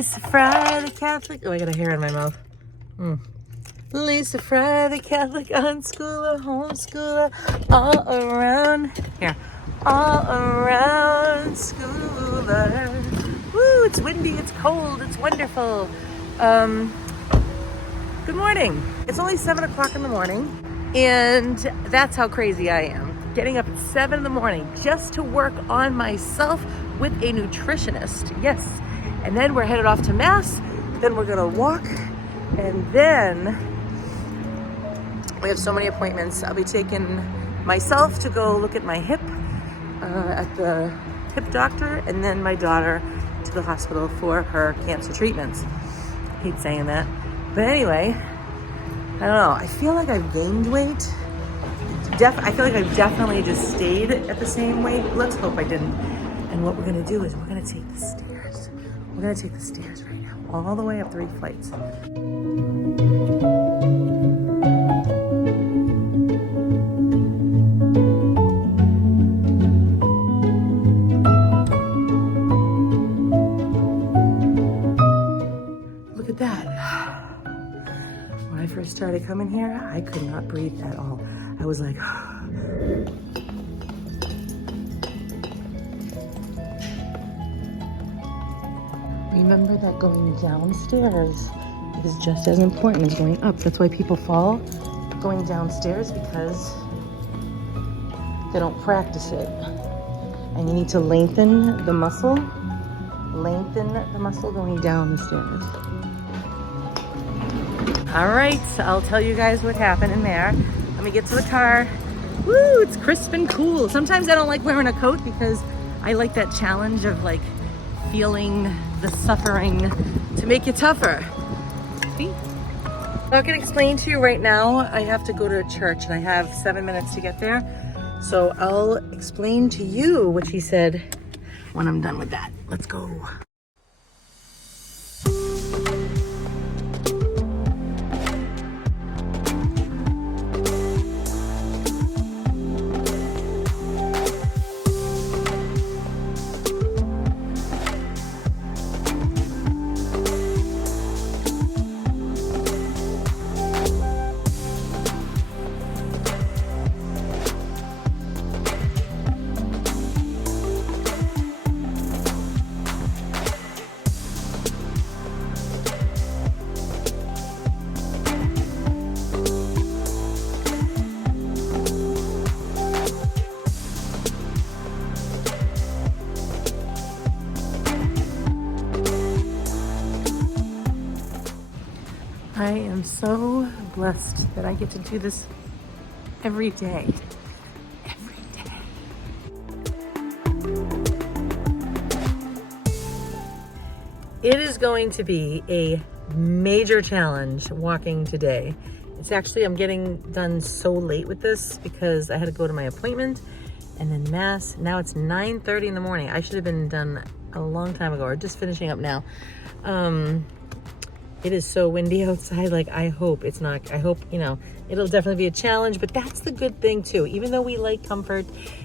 Lisa Fry, the Catholic. Oh, I got a hair in my mouth. Lisa Fry, the Catholic unschooler, homeschooler, all around. Here. All around schooler. Woo, it's windy, it's cold, it's wonderful. Good morning. It's only 7 o'clock in the morning, and that's how crazy I am. Getting up at 7 in the morning just to work on myself with a nutritionist. Yes. And then we're headed off to Mass. Then we're gonna walk, and then we have so many appointments. I'll be taking myself to go look at my hip at the hip doctor, and then my daughter to the hospital for her cancer treatments. I hate saying that. But anyway, I don't know. I feel like I've gained weight. I feel like I've definitely just stayed at the same weight. Let's hope I didn't. And what we're gonna do is we're gonna take the stairs. We're gonna take the stairs right now, all the way up 3 flights. Look at that. When I first started coming here, I could not breathe at all. I was like, remember that going downstairs is just as important as going up. That's why people fall going downstairs, because they don't practice it. And you need to lengthen the muscle going down the stairs. All right, I'll tell you guys what happened in there. Let me get to the car. Woo, it's crisp and cool. Sometimes I don't like wearing a coat because I like that challenge of like feeling the suffering to make you tougher. See? I can explain to you right now, I have to go to a church and I have 7 minutes to get there. So I'll explain to you what she said when I'm done with that. Let's go. I am so blessed that I get to do this every day. Every day. It is going to be a major challenge walking today. It's actually, I'm getting done so late with this because I had to go to my appointment and then Mass. Now it's 9:30 in the morning. I should have been done a long time ago, or just finishing up now. It is so windy outside. Like, I hope, you know, it'll definitely be a challenge, but that's the good thing too. Even though we like comfort,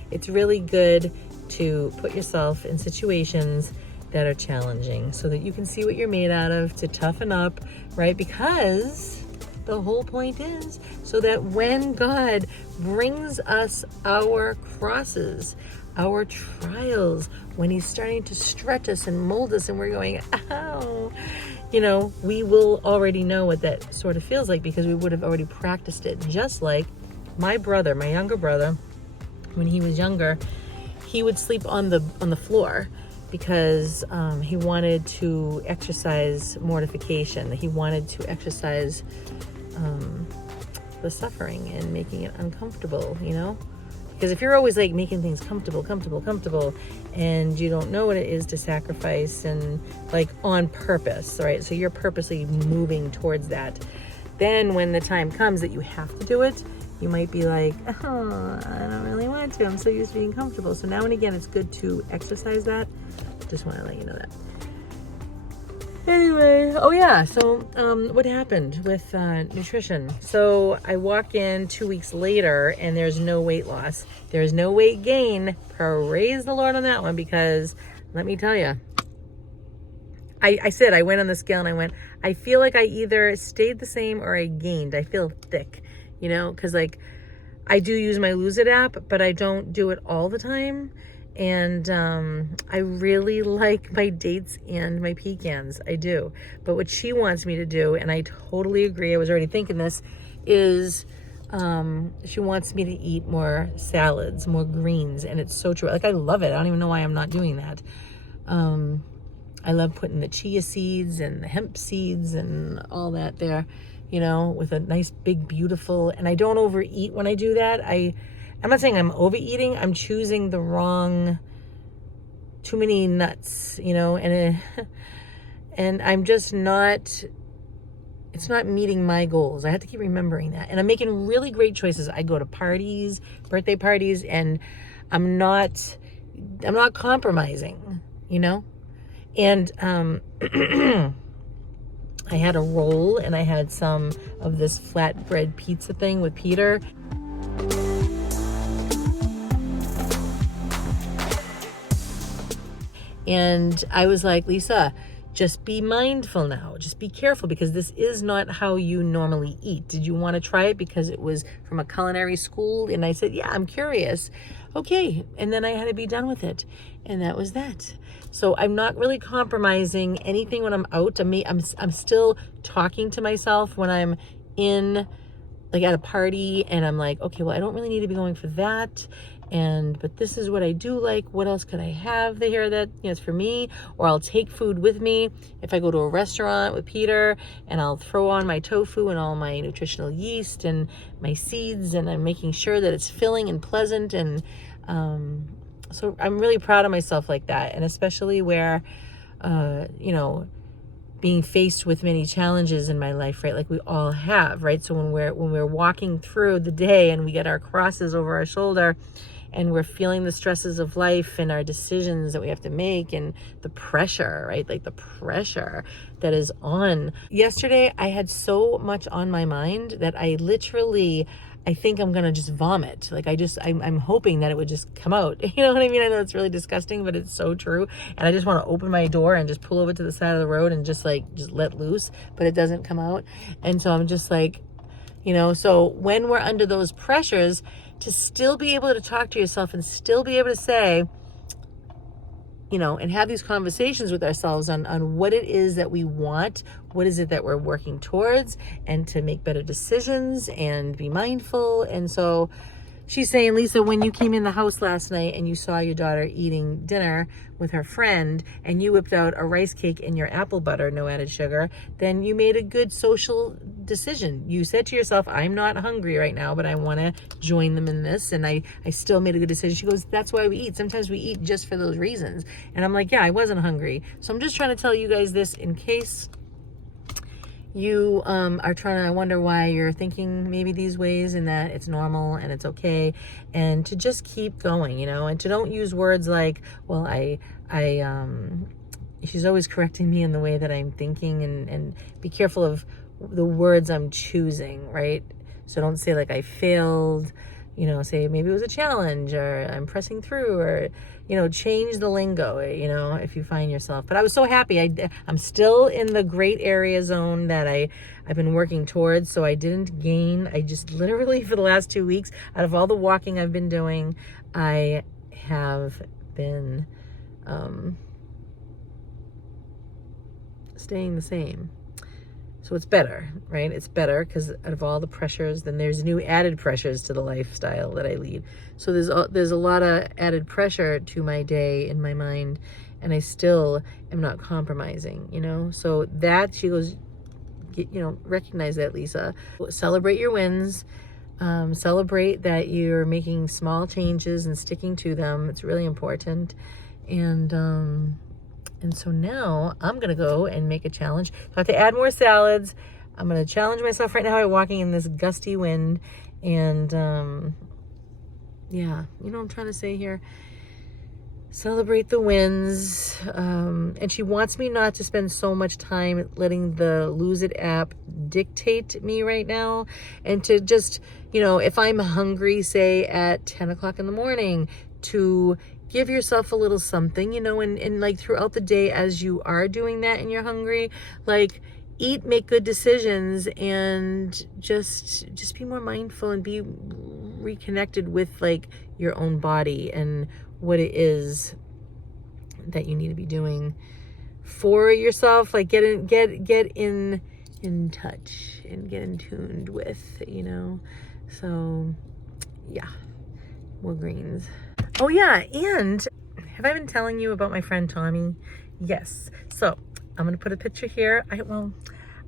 it's really good to put yourself in situations that are challenging so that you can see what you're made out of, to toughen up, right? Because the whole point is so that when God brings us our crosses, our trials, when he's starting to stretch us and mold us and we're going, ow, you know, we will already know what that sort of feels like because we would have already practiced it. Just like my brother, my younger brother, when he was younger, he would sleep on the floor because he wanted to exercise mortification. He wanted to exercise the suffering and making it uncomfortable, you know? Because if you're always like making things comfortable, and you don't know what it is to sacrifice and like on purpose, right? So you're purposely moving towards that. Then when the time comes that you have to do it, you might be like, oh, I don't really want to. I'm so used to being comfortable. So now and again, it's good to exercise that. Just want to let you know that. Anyway, oh yeah, so what happened with nutrition? So I walk in 2 weeks later and there's no weight loss. There's no weight gain. Praise the Lord on that one, because let me tell you, I went on the scale and I went, I feel like I either stayed the same or I gained. I feel thick, you know, because like I do use my Lose It app, but I don't do it all the time. And I really like my dates and my pecans. I do. But what she wants me to do, and I totally agree, I was already thinking this, is she wants me to eat more salads, more greens. And it's so true. Like, I love it. I don't even know why I'm not doing that. I love putting the chia seeds and the hemp seeds and all that there, you know, with a nice big beautiful, and I don't overeat when I do that. I'm not saying I'm overeating, I'm choosing the wrong, too many nuts, you know, and I'm just not, it's not meeting my goals. I have to keep remembering that. And I'm making really great choices. I go to parties, birthday parties, and I'm not compromising, you know? And I had a roll and I had some of this flatbread pizza thing with Peter. And I was like, Lisa, just be mindful now. Just be careful, because this is not how you normally eat. Did you want to try it because it was from a culinary school? And I said, yeah, I'm curious. Okay. And then I had to be done with it. And that was that. So I'm not really compromising anything when I'm out. I'm still talking to myself when I'm in, like, at a party, and I'm like, okay, well, I don't really need to be going for that. But this is what I do like. What else could I have here that, you know, it's for me? Or I'll take food with me if I go to a restaurant with Peter, and I'll throw on my tofu and all my nutritional yeast and my seeds, and I'm making sure that it's filling and pleasant. And so I'm really proud of myself like that. And especially where, you know, being faced with many challenges in my life, right? Like we all have, right? So when we're walking through the day and we get our crosses over our shoulder, and we're feeling the stresses of life and our decisions that we have to make, and the pressure, right? Like the pressure that is on. Yesterday, I had so much on my mind that I think I'm going to just vomit. Like I'm hoping that it would just come out. You know what I mean? I know it's really disgusting, but it's so true. And I just want to open my door and just pull over to the side of the road and just let loose, but it doesn't come out. And so I'm just like, you know, so when we're under those pressures, to still be able to talk to yourself and still be able to say, you know, and have these conversations with ourselves on what it is that we want, what is it that we're working towards, and to make better decisions and be mindful. And so she's saying, Lisa, when you came in the house last night and you saw your daughter eating dinner with her friend, and you whipped out a rice cake and your apple butter, no added sugar, then you made a good social decision. You said to yourself, I'm not hungry right now, but I want to join them in this. And I still made a good decision. She goes, that's why we eat. Sometimes we eat just for those reasons. And I'm like, yeah, I wasn't hungry. So I'm just trying to tell you guys this in case you are trying to wonder why you're thinking maybe these ways, and that it's normal and it's okay, and to just keep going, you know, and to don't use words like, well, she's always correcting me in the way that I'm thinking, and be careful of the words I'm choosing, right? So don't say like I failed, you know, say maybe it was a challenge, or I'm pressing through, or, you know, change the lingo, you know, if you find yourself. But I was so happy. I'm still in the great area zone that I've been working towards. So I didn't gain. I just literally, for the last 2 weeks, out of all the walking I've been doing, I have been staying the same. So it's better, right? It's better because out of all the pressures, then there's new added pressures to the lifestyle that I lead. So there's a lot of added pressure to my day in my mind, and I still am not compromising, you know? So that, she goes, you know, recognize that, Lisa. Celebrate your wins. Celebrate that you're making small changes and sticking to them. It's really important. And so now I'm going to go and make a challenge. So I have to add more salads. I'm going to challenge myself right now by walking in this gusty wind. And, yeah, you know what I'm trying to say here? Celebrate the wins. And she wants me not to spend so much time letting the Lose It app dictate me right now. And to just, you know, if I'm hungry, say at 10 o'clock in the morning, to give yourself a little something, you know, and like throughout the day as you are doing that and you're hungry, like eat, make good decisions, and just be more mindful and be reconnected with like your own body and what it is that you need to be doing for yourself. Like get in touch and get in tuned with, you know. So yeah, more greens. Oh yeah, and have I been telling you about my friend Tommy? Yes. So I'm gonna put a picture here. I don't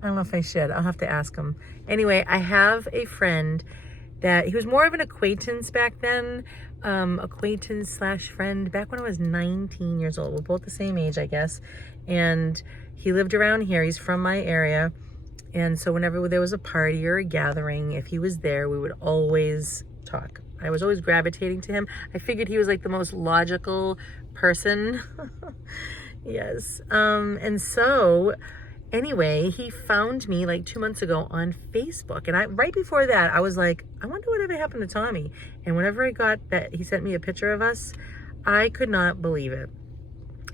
know if I should. I'll have to ask him. Anyway, I have a friend that he was more of an acquaintance back then, acquaintance slash friend back when I was 19 years old. We're both the same age, I guess. And he lived around here. He's from my area. And so whenever there was a party or a gathering, if he was there, we would always talk. I was always gravitating to him. I figured he was like the most logical person. Yes. And so anyway, he found me like 2 months ago on Facebook. And right before that, I was like, I wonder whatever happened to Tommy. And whenever I got that, he sent me a picture of us, I could not believe it.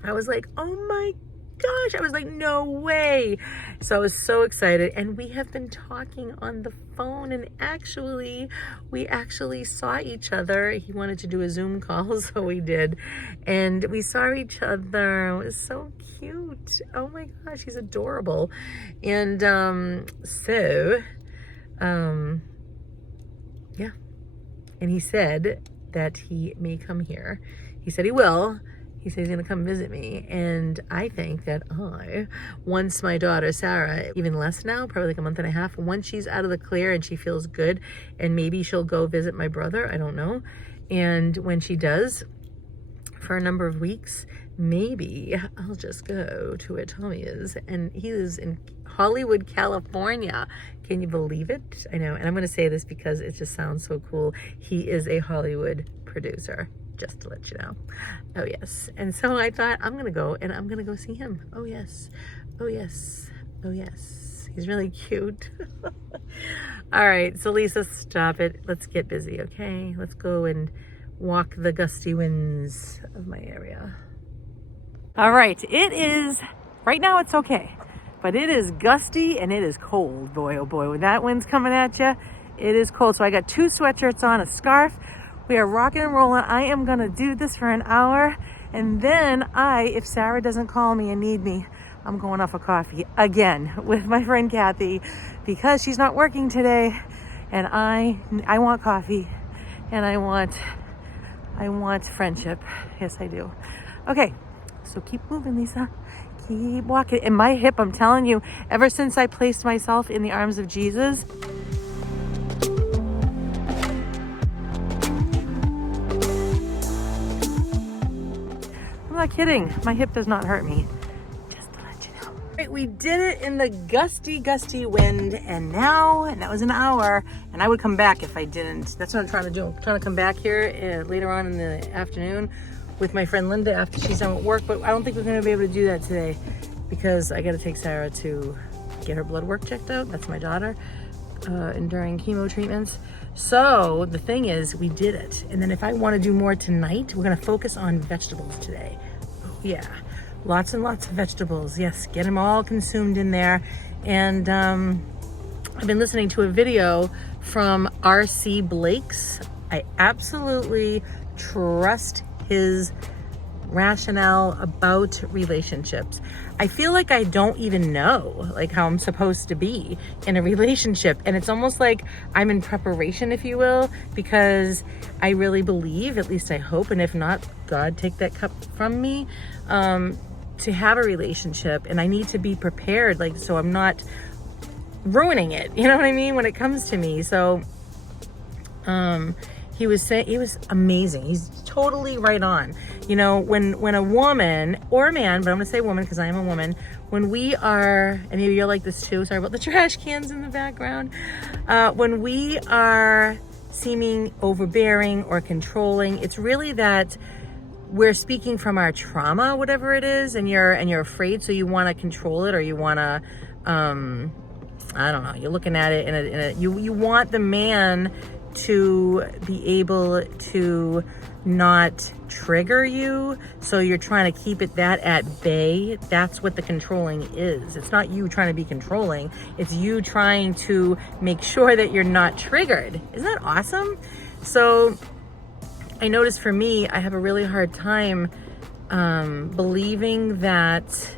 I was like, oh my gosh. I was like, no way. So I was so excited. And we have been talking on the phone, and we actually saw each other. He wanted to do a Zoom call, so we did. And we saw each other. It was so cute. Oh my gosh, he's adorable. And yeah. And he said that he may come here. He said he will. He said he's gonna come visit me. And I think that once my daughter, Sarah, even less now, probably like a month and a half, once she's out of the clear and she feels good, and maybe she'll go visit my brother, I don't know. And when she does, for a number of weeks, maybe I'll just go to where Tommy is. And he is in Hollywood, California. Can you believe it? I know. And I'm gonna say this because it just sounds so cool. He is a Hollywood producer. Just to let you know. Oh yes. And so I thought, I'm gonna go and I'm gonna go see him. Oh yes. Oh yes. Oh yes. He's really cute. All right, so Lisa, stop it. Let's get busy, okay? Let's go and walk the gusty winds of my area. All right, it is, right now it's okay, but it is gusty and it is cold. Boy, oh boy, when that wind's coming at you, it is cold. So I got 2 sweatshirts on, a scarf. We are rocking and rolling. I am gonna do this for an hour, and then if Sarah doesn't call me and need me, I'm going off a coffee again with my friend Kathy, because she's not working today, and I want coffee, and I want friendship. Yes, I do. Okay, so keep moving, Lisa. Keep walking. And my hip, I'm telling you, ever since I placed myself in the arms of Jesus, I'm not kidding. My hip does not hurt me. Just to let you know. All right, we did it in the gusty, gusty wind, and that was an hour, and I would come back if I didn't. That's what I'm trying to do. I'm trying to come back here later on in the afternoon with my friend Linda after she's done with work, but I don't think we're going to be able to do that today because I got to take Sarah to get her blood work checked out. That's my daughter, and during chemo treatments. So the thing is, we did it. And then if I want to do more tonight, we're going to focus on vegetables today. Oh, yeah. Lots and lots of vegetables. Yes, get them all consumed in there. And I've been listening to a video from R.C. Blake's. I absolutely trust his rationale about relationships. I feel like I don't even know like how I'm supposed to be in a relationship, and it's almost like I'm in preparation, if you will, because I really believe, at least I hope, and if not, God take that cup from me, to have a relationship, and I need to be prepared, like, so I'm not ruining it, you know what I mean, when it comes to me. So he was saying, he was amazing. He's totally right on. You know, when a woman or a man, but I'm gonna say woman because I am a woman, when we are, and maybe you're like this too, sorry about the trash cans in the background, when we are seeming overbearing or controlling, it's really that we're speaking from our trauma, whatever it is, and you're afraid, so you want to control it, or you want to, I don't know, you're looking at it you want the man to be able to not trigger you. So you're trying to keep that at bay. That's what the controlling is. It's not you trying to be controlling. It's you trying to make sure that you're not triggered. Isn't that awesome? So I noticed for me, I have a really hard time believing that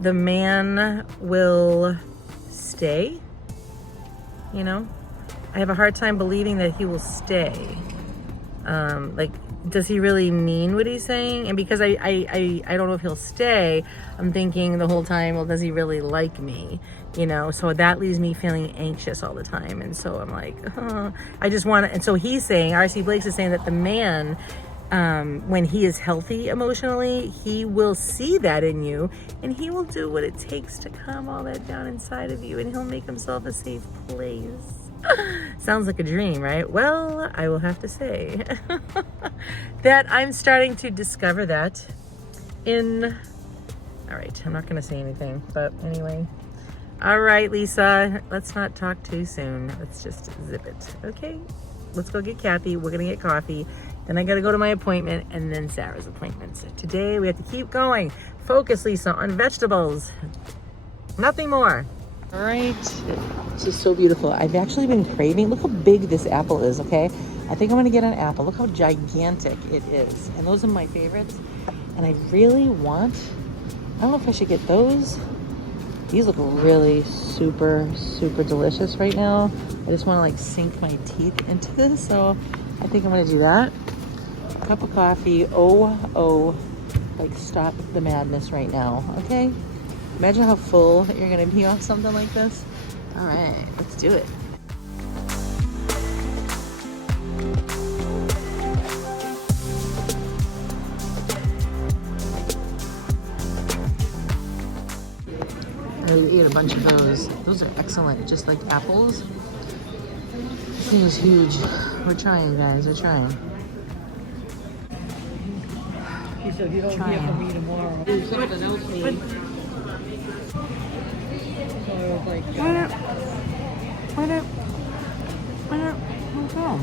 the man will stay. You know, I have a hard time believing that he will stay. Like, does he really mean what he's saying? And because I don't know if he'll stay, I'm thinking the whole time, well, does he really like me? You know, so that leaves me feeling anxious all the time. And so I'm like, I just want to, and so he's saying, R.C. Blakes is saying that the man, when he is healthy emotionally, he will see that in you and he will do what it takes to calm all that down inside of you, and he'll make himself a safe place. Sounds like a dream, right? Well, I will have to say that I'm starting to discover that all right, I'm not going to say anything, but anyway. All right, Lisa, let's not talk too soon. Let's just zip it. Okay, let's go get Kathy. We're going to get coffee. Then I got to go to my appointment and then Sarah's appointment. So today we have to keep going. Focus, Lisa, on vegetables. Nothing more. All right, this is so beautiful. I've actually been craving, look how big this apple is, okay? I think I'm gonna get an apple. Look how gigantic it is. And those are my favorites. And I really want, I don't know if I should get those. These look really super, super delicious right now. I just wanna like sink my teeth into this. So I think I'm gonna do that. A cup of coffee, like stop the madness right now, okay? Imagine how full you're gonna be off something like this. All right, let's do it. I ate a bunch of those. Those are excellent, just like apples. This thing is huge. We're trying, guys, we're trying. He said, you don't hear from me tomorrow. Do something else, please. So I was like, Why not? Okay.